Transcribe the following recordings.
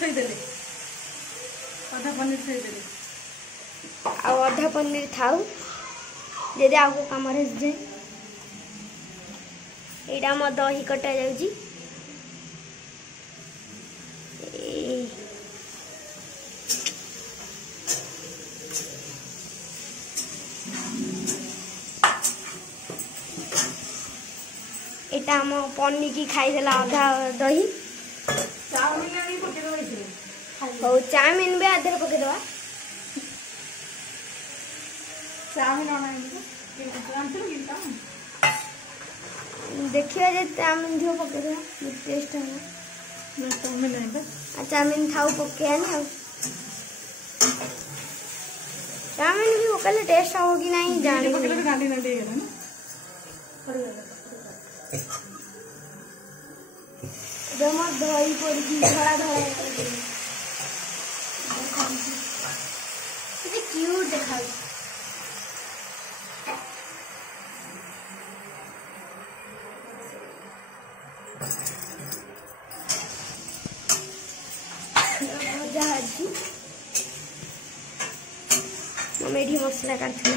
थईदेले अधा पनीर थईदेले आधा पनीर थाउ जदि आगो कम जाए यहाँ मो दही कटा जाऊँगी एटा हम पनीर की खाईदेला अधा दही हो चाउमिन भी आधे पकईदवा देखिए जे चाउमिन जो पकईदवा टेस्ट हम चाउमिन थाउ पकेआनी चाउमिन भी पकड़े टेस्ट हो कि नहीं जाने मोर दही पड़ी धड़ा धड़ा क्यूट देखा मेरी मसला काटती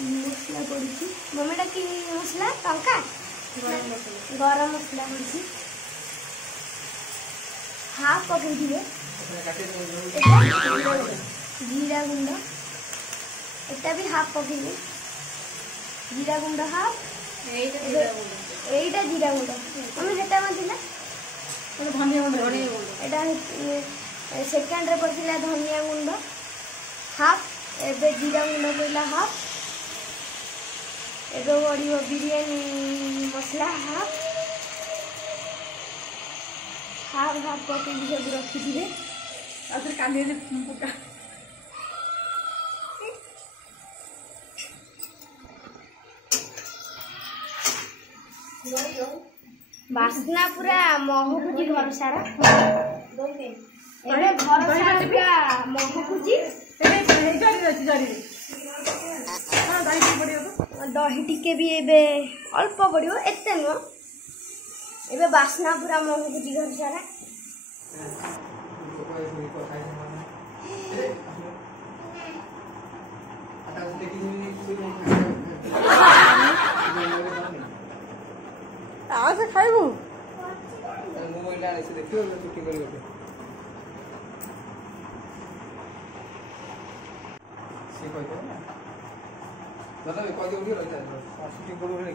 मसला पड़ी मम्मीटा कि मसला टंका गरम मसला पड़ी हाफ पकई जीरा गुंड एटा भी हाफ पकई जीरा गुंड हाफ एटा जीरा गुंड मम्मी हेटा मानथिला धनिया गुंड एटा सेकेंड रे पड़थिला धनिया गुंड हाफ एबे जीरा गुंड पड़ला हाफ एबे पड़ियो बिरयानी मसला हाफ हाफ हाफ पकई सब रखी दिए आखिर काली जे पका बास्ना पूरा महकुजी घर सारा एबे घर सारा पूरा महकुजी दही टिके भी एबे अल्प पड़ो एते नुह एबे बास्ना पूरा महकुजी घर सारा आज खाइबू मोबाइल ऐसे देखियो छुट्टी करी ओके से कहते हैं ना मतलब कोई उठी रहता है छुट्टी करू रे